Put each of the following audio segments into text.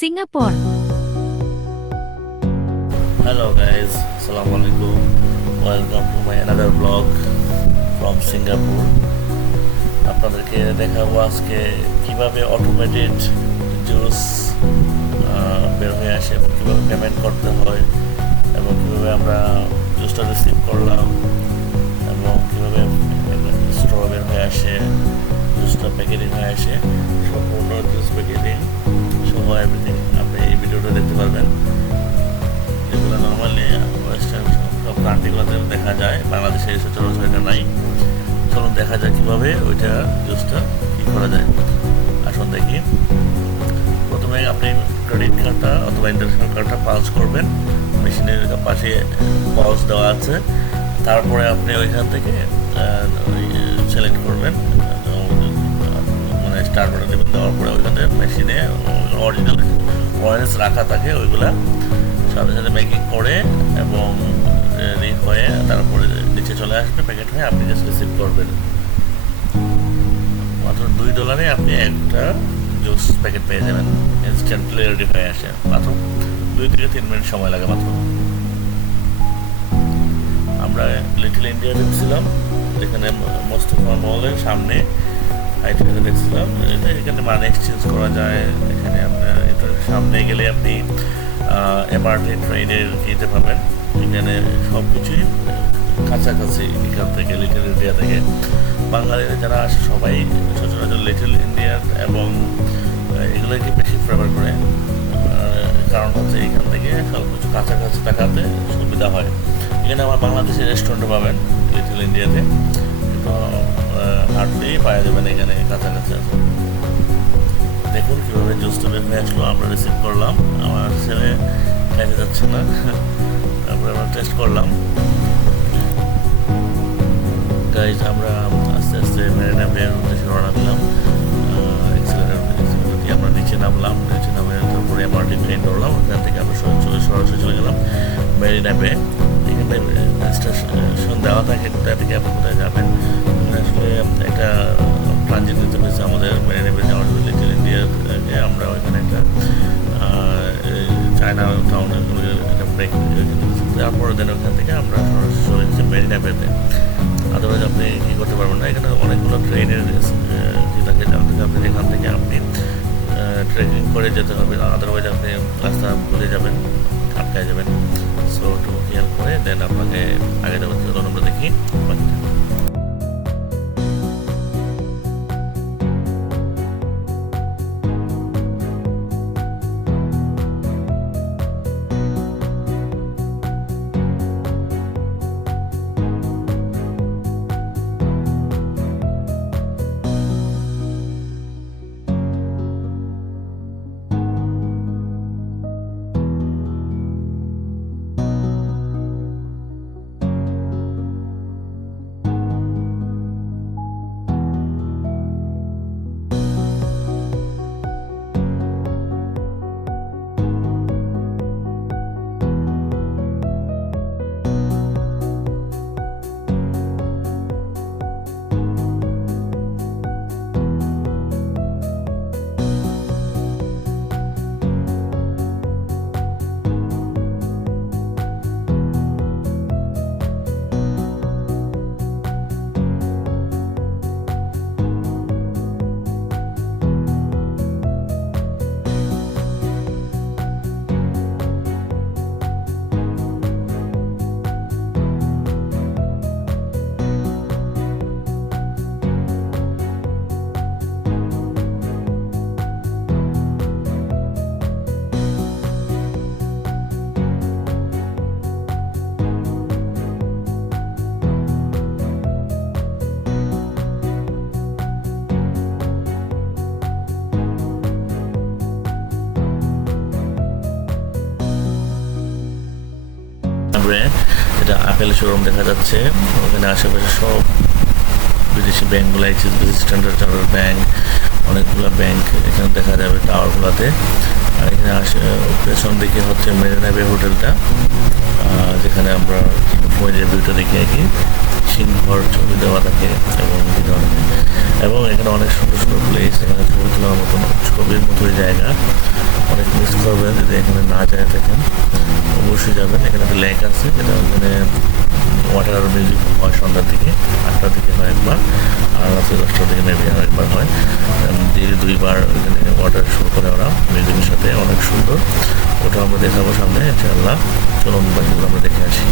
Singapore. Hello guys, Assalamu alaikum. Welcome to my another vlog from Singapore. আপনাদেরকে দেখাবো আজকে কিভাবে অটোমেটেড জুস বের হয়ে আসে এবং কীভাবে পেমেন্ট করতে হয় এবং কীভাবে আমরা জুসটা রিসিভ করলাম এবং কীভাবে স্ট্র বের হয়ে আসে, জুসটা প্যাকেটিং হয়ে আসে, সম্পূর্ণ জুস প্যাকেটিং সহ এভরিথিং আপনি এই ভিডিওটা দেখতে পারবেন। এগুলো নর্মালি ওয়েস্টার্ন সব কান্ট্রিগুলোতে দেখা যায়, বাংলাদেশে সচরাচর এটা নাই। চলুন দেখা যায় কীভাবে ওইটা জুসটা কী করা যায়। আসুন দেখি। প্রথমে আপনি ক্রেডিট কার্ডটা অথবা ইন্টারন্যাশনাল কার্ডটা পালস করবেন, মেশিনের পাশে পালস দেওয়া আছে। তারপরে আপনি ওইখান থেকে সিলেক্ট করবেন, মানে স্টার্ট বাটন দেবেন। দেওয়ার পরে ওইখান থেকে মেশিনে অরিজিনাল অরেঞ্জ রাখা থাকে, ওইগুলা সাথে সাথে মেকিং করে এবং রেডি হয়ে তারপরে নিচে চলে আসবে, প্যাকেট হয়ে আপনি জাস্ট রিসিভ করবেন। মাত্র $2 আপনি একটা জুস প্যাকেট পেয়ে যাবেন, ইনস্ট্যান্টলি রেডি হয়ে আসে। মাত্র 2 থেকে 3 মিনিট সময় লাগে মাত্র। আমরা লিটল ইন্ডিয়া দেখছিলাম, যেখানে মোস্তফা মলের সামনে আইটিতে দেখছিলাম। এখানে মানি এক্সচেঞ্জ করা যায়। এখানে আপনার এটার সামনে গেলে আপনি এমআরটি ট্রেনের কিনতে পাবেন। এখানে সব কিছুই কাছাকাছি এখান থেকে, লিটল ইন্ডিয়া থেকে। বাঙালিরা যারা আসে সবাই সচরাচর লিটল ইন্ডিয়ার এবং এগুলোকে বেশি প্রেফার করে, কারণ হচ্ছে এখান থেকে সব কিছু কাছাকাছি থাকাতে সুবিধা হয়। এখানে আমার বাংলাদেশের রেস্টুরেন্টে পাবেন লিটল ইন্ডিয়াতে, তো হাঁটলেই পাওয়া যাবেন এখানে কাছাকাছি আছে। দেখুন কীভাবে জুসটা বের হয়ে আসলো, আমরা রিসিভ করলাম। আমার ছেলে খাইতে যাচ্ছে না, তারপরে আমরা টেস্ট করলাম। গাইজ আমরা আস্তে আস্তে মেরিনা বের উদ্দেশ্যে রওনা দিলাম। এক্সিলেটার দিয়ে আমরা নিচে নামলাম, নিচে নামে তারপরে এমআরটি ট্রেন ধরলাম। ওখান থেকে আমরা সরাসরি চলে গেলাম মেরিনা বে। এখানে স্টেশন দেওয়া থাকে কোথায় থেকে আপনি কোথায় যাবেন। আসলে একটা ট্রানজিট নিতে হয়েছে আমাদের মেরিনা বে যাওয়ার জন্য লিটল ইন্ডিয়া থেকে। আমরা ওইখানে একটা চায়না টাউনে একটা ব্রেক, তারপরে দেন ওখান থেকে আমরা সরাসরি চলে গেছি মেরিনা বেতে। আদারওয়াইজ আপনি কী করতে পারবেন না, এখানে অনেকগুলো ট্রেনের যে থাকে, যার থেকে আপনি এখান থেকে আপনি ট্রেকিং করে যেতে হবে। আদারওয়াইজ আপনি রাস্তা ভুলে যাবেন, আটকায় যাবেন। সো একটু খেয়াল করে দেন আপনাকে আগে যাবেন। চলুন আমরা দেখি বাকিটা। এটা আপেল শোরুম দেখা যাচ্ছে। ওখানে আশেপাশে সব বিদেশি ব্যাঙ্কগুলো, HSBC, স্ট্যান্ডার্ড চার্টার্ড ব্যাঙ্ক, অনেকগুলো ব্যাঙ্ক এখানে দেখা যাবে টাওয়ারগুলোতে। আর এখানে পেছন দিকে হচ্ছে মেরিনা বে হোটেলটা, যেখানে আমরা সমুদ্রের ভিউটা দেখি আর কি। সিংহর ছবি দেওয়া থাকে এবং এখানে অনেক সুন্দর সুন্দর প্লেস, এখানে ছবি তোলার মতন ছবির মতোই জায়গা। অনেক মিস করবেন যদি এখানে না যায় থাকেন, অবশ্যই যাবেন। এখানে একটা লেক আছে, যেটা ওখানে ওয়াটার মিউজিক হয় সন্ধ্যার দিকে, 8টার দিকে হয় একবার, আর রাত্রে 10টার দিকে মেবি আর একবার হয়। ডেলি 2বার এখানে ওয়াটার শো করে ওরা মিউজিকের সাথে, অনেক সুন্দর। ওটা আমরা দেখাবো সামনে ইনশাআল্লাহ। চলুন বাকিগুলো আমরা দেখে আসি।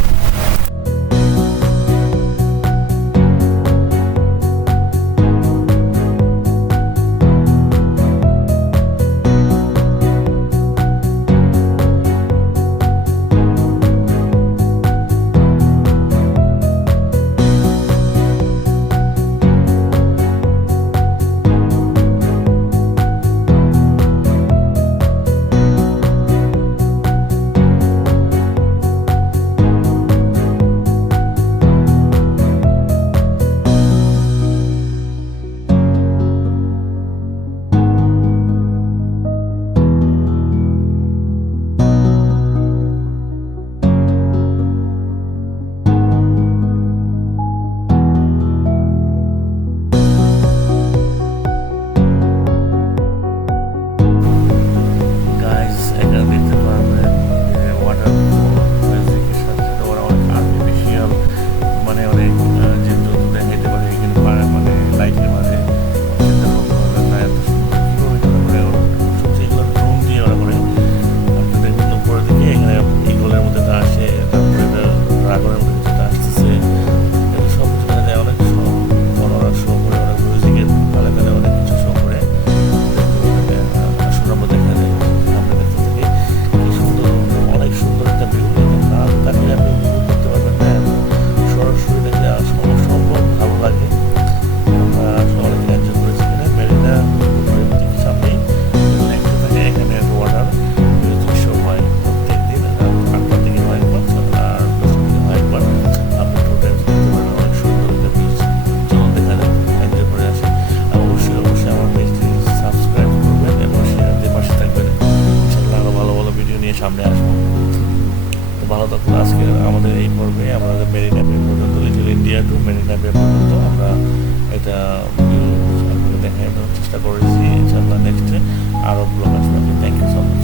সামনে আসবো। তো ভালো থাকুন। আজকে আমাদের এই পর্বে আমাদের মেরিনা বে পর্যন্ত, লিটল ইন্ডিয়া টু মেরিনা বে পর্যন্ত আমরা এটা ভিডিও আপনাকে দেখানোর চেষ্টা করেছি। ইনশাআল্লাহ নেক্সটে আরও ব্লগ আসবে। Thank you so much.